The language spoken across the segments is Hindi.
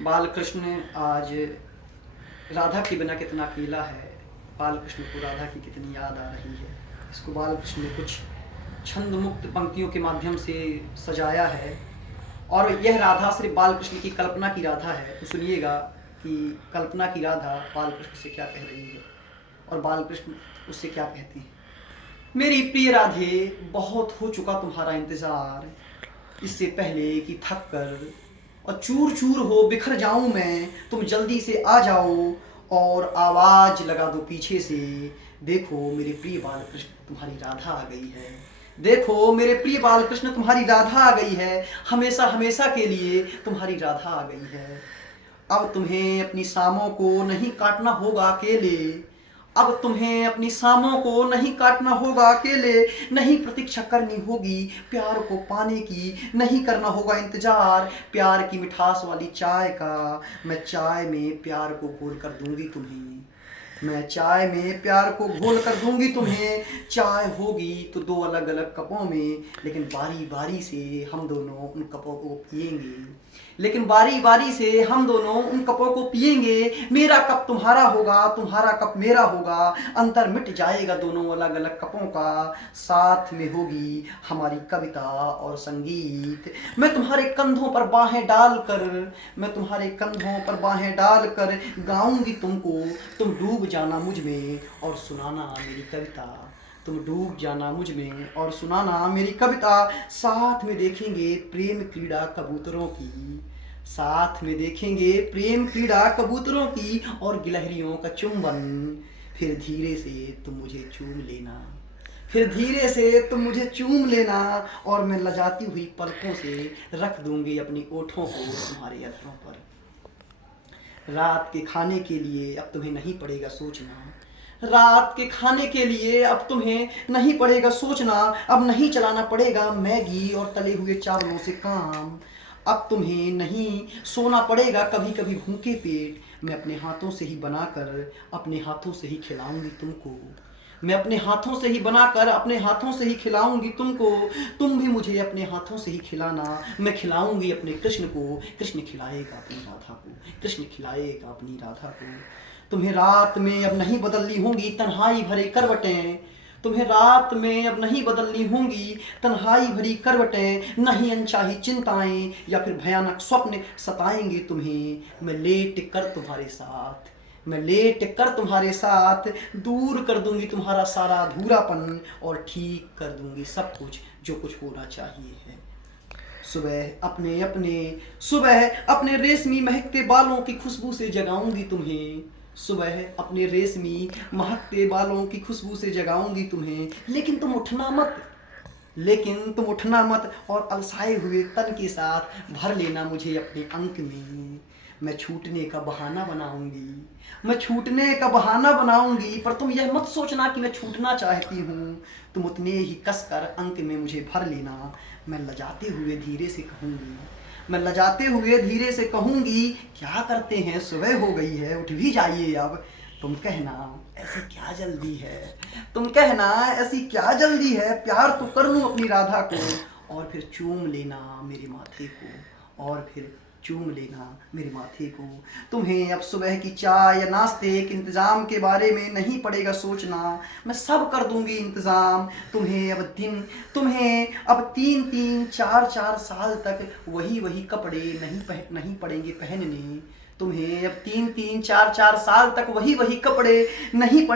बाल कृष्ण आज राधा के बिना कितना अकेला है। बाल कृष्ण को राधा की कितनी याद आ रही है। इसको बाल कृष्ण ने कुछ छंद मुक्त पंक्तियों के माध्यम से सजाया है। और यह राधा सिर्फ बाल कृष्ण की कल्पना की राधा है। तो सुनिएगा कि कल्पना की राधा बाल कृष्ण से क्या कह रही है और बाल कृष्ण उससे क्या कहते हैं। मेरी प्रिय राधे, बहुत हो चुका तुम्हारा इंतज़ार, इससे पहले कि थक कर और चूर चूर हो बिखर जाऊं मैं, तुम जल्दी से आ जाओ और आवाज़ लगा दो पीछे से। देखो मेरे प्रिय बाल कृष्ण तुम्हारी राधा आ गई है। देखो मेरे प्रिय बाल कृष्ण तुम्हारी राधा आ गई है। हमेशा हमेशा के लिए तुम्हारी राधा आ गई है। अब तुम्हें अपनी शामों को नहीं काटना होगा अकेले। अब तुम्हें अपनी शामों को नहीं काटना होगा अकेले। नहीं प्रतीक्षा करनी होगी प्यार को पाने की। नहीं करना होगा इंतजार प्यार की मिठास वाली चाय का। मैं चाय में प्यार को घोल कर दूंगी तुम्हें। मैं चाय में प्यार को घोल कर दूंगी तुम्हें। चाय होगी तो दो अलग अलग कपों में, लेकिन बारी बारी से हम दोनों उन कपों को पिएंगे। लेकिन बारी बारी से हम दोनों उन कपों को पिएंगे। मेरा कप तुम्हारा होगा, तुम्हारा कप मेरा होगा। अंतर मिट जाएगा दोनों अलग अलग कपों का। साथ में होगी हमारी कविता और संगीत। मैं तुम्हारे कंधों पर बाहें डालकर, मैं तुम्हारे कंधों पर बाहें डालकर गाऊंगी तुमको। तुम डूब जाना मुझ में और सुनाना मेरी कविता। तुम डूब जाना मुझ में और सुनाना मेरी कविता। साथ में देखेंगे प्रेम क्रीड़ा कबूतरों की। साथ में देखेंगे प्रेम क्रीड़ा कबूतरों की और गिलहरियों का चुंबन। फिर धीरे से तुम मुझे चूम लेना। फिर धीरे से तुम मुझे चूम लेना और मैं लजाती हुई पलकों से रख दूंगी अपनी ओठों को तुम्हारे अधरों पर। रात के खाने के लिए अब तुम्हें नहीं पड़ेगा सोचना। रात के खाने के लिए अब तुम्हें नहीं पड़ेगा सोचना। अब नहीं चलाना पड़ेगा मैगी और तले हुए चावलों से काम। अब तुम्हें नहीं सोना पड़ेगा कभी कभी भूखे पेट। मैं अपने हाथों से ही बनाकर अपने हाथों से ही खिलाऊंगी तुमको। मैं अपने हाथों से ही बनाकर अपने हाथों से ही खिलाऊंगी तुमको। तुम भी मुझे अपने हाथों से ही खिलाना। मैं खिलाऊंगी अपने कृष्ण को, कृष्ण खिलाएगा अपनी राधा को। कृष्ण खिलाएगा अपनी राधा को। तुम्हें रात में अब नहीं बदलनी होंगी तन्हाई भरे करवटें। तुम्हें रात में अब नहीं बदलनी होंगी तन्हाई भरी करवटें। नहीं अनचाही चिंताएं या फिर भयानक स्वप्न सताएंगे तुम्हें। मैं लेट कर तुम्हारे साथ, मैं लेट कर तुम्हारे साथ दूर कर दूंगी तुम्हारा सारा अधूरापन और ठीक कर दूंगी सब कुछ जो कुछ होना चाहिए है। सुबह अपने रेशमी महकते बालों की खुशबू से जगाऊंगी तुम्हें। सुबह अपने रेशमी महकते बालों की खुशबू से जगाऊंगी तुम्हें। लेकिन तुम उठना मत, लेकिन तुम उठना मत और अलसाए हुए तन के साथ भर लेना मुझे अपने अंक में। मैं छूटने का बहाना बनाऊंगी, मैं छूटने का बहाना बनाऊंगी, पर तुम यह मत सोचना कि मैं छूटना चाहती हूँ। तुम उतने ही कसकर अंक में मुझे भर लेना। मैं लजाते हुए धीरे से कहूँगी, मैं लजाते हुए धीरे से कहूँगी, क्या करते हैं, सुबह हो गई है, उठ भी जाइए अब। तुम कहना ऐसी क्या जल्दी है, तुम कहना ऐसी क्या जल्दी है, प्यार तो कर लूँ अपनी राधा को। और फिर चूम लेना मेरे माथे को, और फिर चूम लेना मेरे माथे को। तुम्हें अब सुबह की चाय या नाश्ते के इंतज़ाम के बारे में नहीं पड़ेगा सोचना। मैं सब कर दूंगी इंतज़ाम। तुम्हें अब 3-3 4-4 साल तक वही कपड़े नहीं पड़ेंगे पहनने। तुम्हें अब 3-3 4-4 साल तक वही कपड़े नहीं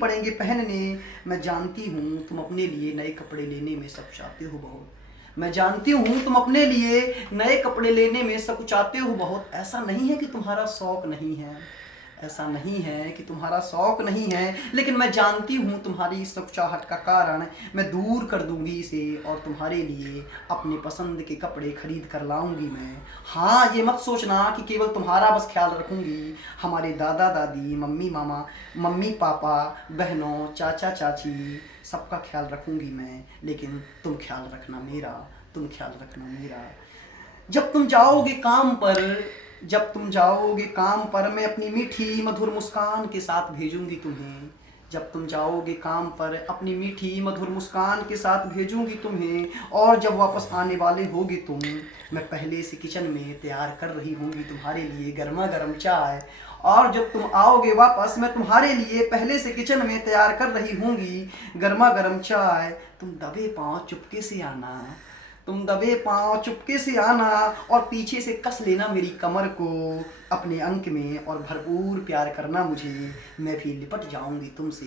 पड़ेंगे पहनने। मैं जानती हूँ तुम अपने लिए नए कपड़े लेने में सब चाहते हो बहुत। मैं जानती हूँ तुम अपने लिए नए कपड़े लेने में सब चाहते हो बहुत। ऐसा नहीं है कि तुम्हारा शौक़ नहीं है, ऐसा नहीं है कि तुम्हारा शौक़ नहीं है, लेकिन मैं जानती हूँ तुम्हारी इस चाहत का कारण मैं दूर कर दूंगी इसे और तुम्हारे लिए अपने पसंद के कपड़े खरीद कर लाऊंगी मैं। हाँ, ये मत सोचना कि केवल तुम्हारा बस ख्याल रखूंगी। हमारे दादा दादी, मम्मी मामा, मम्मी पापा, बहनों, चाचा चाची, सबका ख्याल रखूंगी मैं, लेकिन तुम ख्याल रखना मेरा, तुम ख्याल रखना मेरा। जब तुम जाओगे काम पर, जब तुम जाओगे काम पर, मैं अपनी मीठी मधुर मुस्कान के साथ भेजूंगी तुम्हें। जब तुम जाओगे काम पर अपनी मीठी मधुर मुस्कान के साथ भेजूंगी तुम्हें, और जब वापस आने वाले होगे तुम, मैं पहले से किचन में तैयार कर रही होंगी तुम्हारे लिए गर्मा गर्म चाय। और जब तुम आओगे वापस मैं तुम्हारे लिए पहले से किचन में तैयार कर रही होंगी गर्मा गर्म चाय। तुम दबे पाँव चुपके से आना, तुम दबे पाँव चुपके से आना, और पीछे से कस लेना मेरी कमर को अपने अंक में, और भरपूर प्यार करना मुझे। मैं भी लिपट जाऊंगी तुमसे,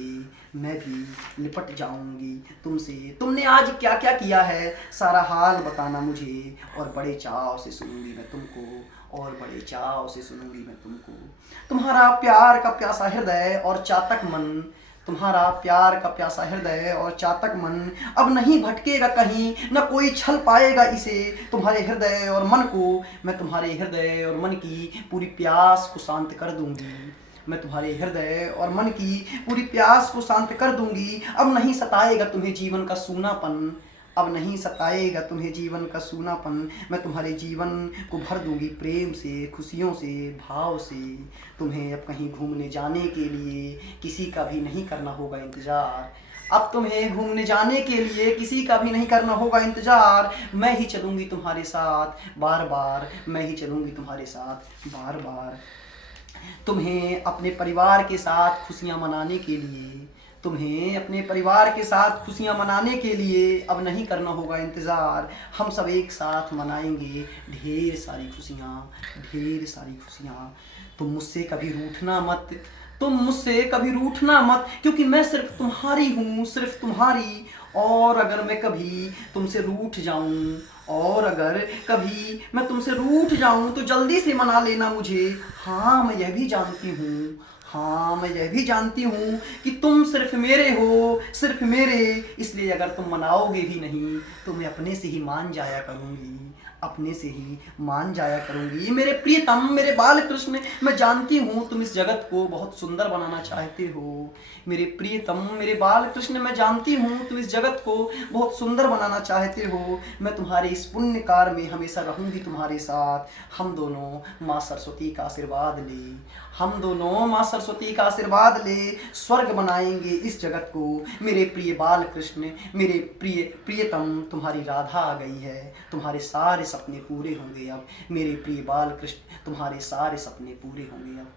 मैं भी लिपट जाऊंगी तुमसे। तुमने आज क्या क्या किया है सारा हाल बताना मुझे, और बड़े चाव से सुनूंगी मैं तुमको, और बड़े चाव से सुनूंगी मैं तुमको। तुम्हारा प्यार का प्यासा हृदय और चातक मन, तुम्हारा प्यार का प्यासा हृदय और चातक मन अब नहीं भटकेगा कहीं, न कोई छल पाएगा इसे। तुम्हारे हृदय और मन को मैं, तुम्हारे हृदय और मन की पूरी प्यास को शांत कर दूंगी। मैं तुम्हारे हृदय और मन की पूरी प्यास को शांत कर दूंगी। अब नहीं सताएगा तुम्हें जीवन का सूनापन, अब नहीं सताएगा तुम्हें जीवन का सूनापन। मैं तुम्हारे जीवन को भर दूंगी प्रेम से, खुशियों से, भाव से। तुम्हें अब कहीं घूमने जाने के लिए किसी का भी नहीं करना होगा इंतज़ार। अब तुम्हें घूमने जाने के लिए किसी का भी नहीं करना होगा इंतज़ार। मैं ही चलूँगी तुम्हारे साथ बार बार, मैं ही चलूँगी तुम्हारे साथ बार बार। तुम्हें अपने परिवार के साथ खुशियाँ मनाने के लिए, तुम्हें अपने परिवार के साथ खुशियाँ मनाने के लिए अब नहीं करना होगा इंतज़ार। हम सब एक साथ मनाएंगे ढेर सारी खुशियाँ, ढेर सारी खुशियाँ। तुम मुझसे कभी रूठना मत, तुम मुझसे कभी रूठना मत, क्योंकि मैं सिर्फ तुम्हारी हूँ, सिर्फ तुम्हारी। और अगर मैं कभी तुमसे रूठ जाऊँ, और अगर कभी मैं तुमसे रूठ जाऊँ तो जल्दी से मना लेना मुझे। हाँ मैं यह भी जानती हूँ, हाँ मैं यह भी जानती हूँ कि तुम सिर्फ मेरे हो, सिर्फ मेरे। इसलिए अगर तुम मनाओगे भी नहीं तो मैं अपने से ही मान जाया करूँगी, अपने से ही मान जाया करूँगी। मेरे प्रियतम, मेरे बाल कृष्ण, मैं जानती हूँ तुम इस जगत को बहुत सुंदर बनाना चाहते हो। मेरे प्रियतम, मेरे बाल कृष्ण, मैं जानती हूँ तुम इस जगत को बहुत सुंदर बनाना चाहते हो। मैं तुम्हारे इस पुण्य कार्य में हमेशा रहूँगी तुम्हारे साथ। हम दोनों माँ सरस्वती का आशीर्वाद ले, हम दोनों माँ सरस्वती का आशीर्वाद ले स्वर्ग बनाएंगे इस जगत को। मेरे प्रिय बाल कृष्ण, मेरे प्रियतम, तुम्हारी राधा आ गई है, तुम्हारे सारे सपने पूरे होंगे अब। मेरे प्रिय बाल कृष्ण, तुम्हारे सारे सपने पूरे होंगे अब।